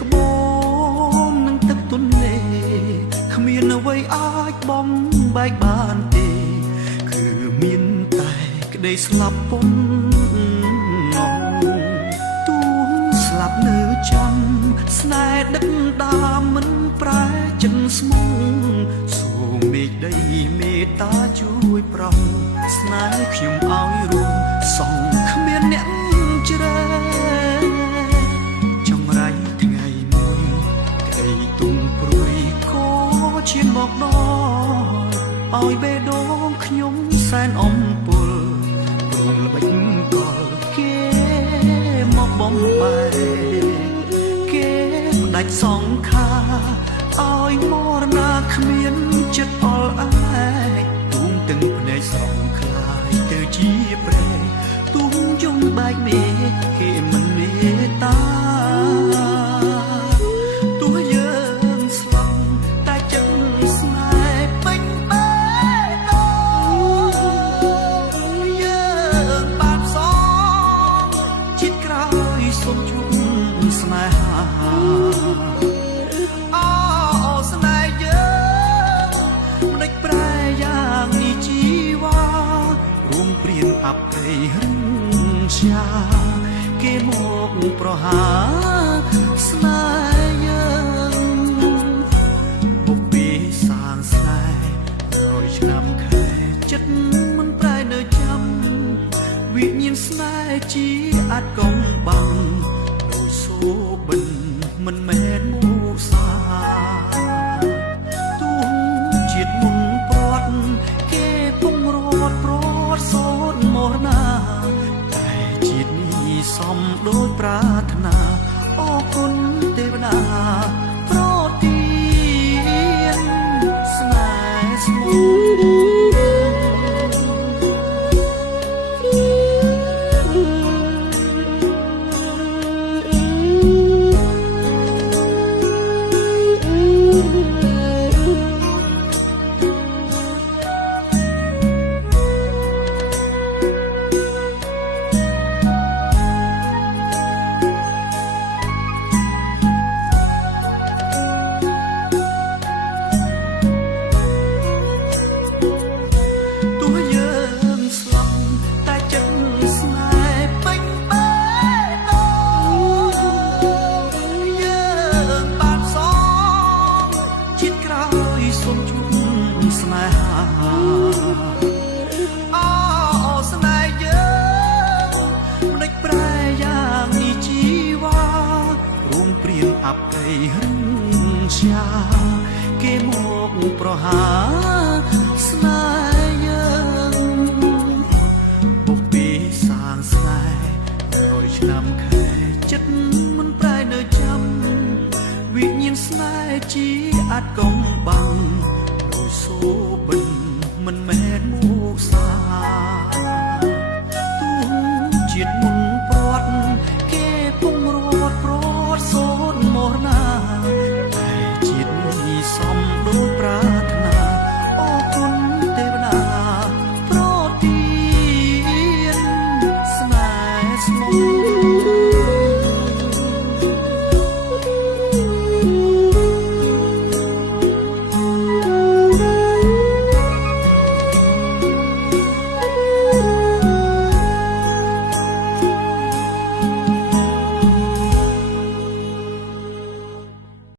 ក្បូននឹងទឹកទន្លេគ្មានអ្វីអាចបំបែកបានទេគឺមានតែក្តីស្លាប់ប៉ុណ្ណោះទូស្លាប់នៅចាំស្នេហ៍ដឹកដាមមិនប្រែចិនស្មុំសូមមេឃដីមេត្តាជួយប្រោះស្នេហ៍ខ្ញុំឲ្យរួមសងគ្មានអ្នកជ្រែចង្រៃថ្ងៃមួយក្តីទុំព្រួយក៏ឈានមកដល់ឲ្យបេះដូងខ្ញុំសែនអំពុលព្រមល្បិចកលគេមកបំបែគេផ្ដាច់សងខាឲ្យមរណាគ្មានចិត្តអល់ឯកទូងទាំងភ្នែកស្រងខ្លាយទៅជាប្រេទូងយំបែកមេគេមិនមេត្តាទោះយើងស្លាប់តែចិត្តស្នេហ៍ពេញបេះដូងយើងបានសងជាតិក្រោយសូមជូនស្នេហាអបព្រៃហឹងជាគេមកប្រហាស្នេហ៍យើងបុព្វេសានស្នេហ៍100ឆ្នាំខែចិត្តមិនប្រែនៅចាំវិញ្ញាណស្នេហ៍ជាអាចកំបាំងដោយសូបិនមិនមែនមូសាទូជាតិមុនព្រាត់គេពងរត់ប្រត់សូនមរណាតែជាតិនេះសំដូចប្រាថ្នាអរគុណទេវតាប្រទានស្នេហ៍ស្មោះស្នេហាអូស្នេហ៍យើងមិនដេចប្រែយ៉ាងនេះជីវ៉ារួមព្រៀងអបព្រៃហឹងជាគេមកប្រហាស្នេហ៍យើងបុព្វេសានស្នេហ៍100ឆ្នាំខែចិត្តមិនប្រែនៅចាំវិញ្ញាណស្នេហ៍ជាអាចកំបាំងសូបិនមិនមែនមូសា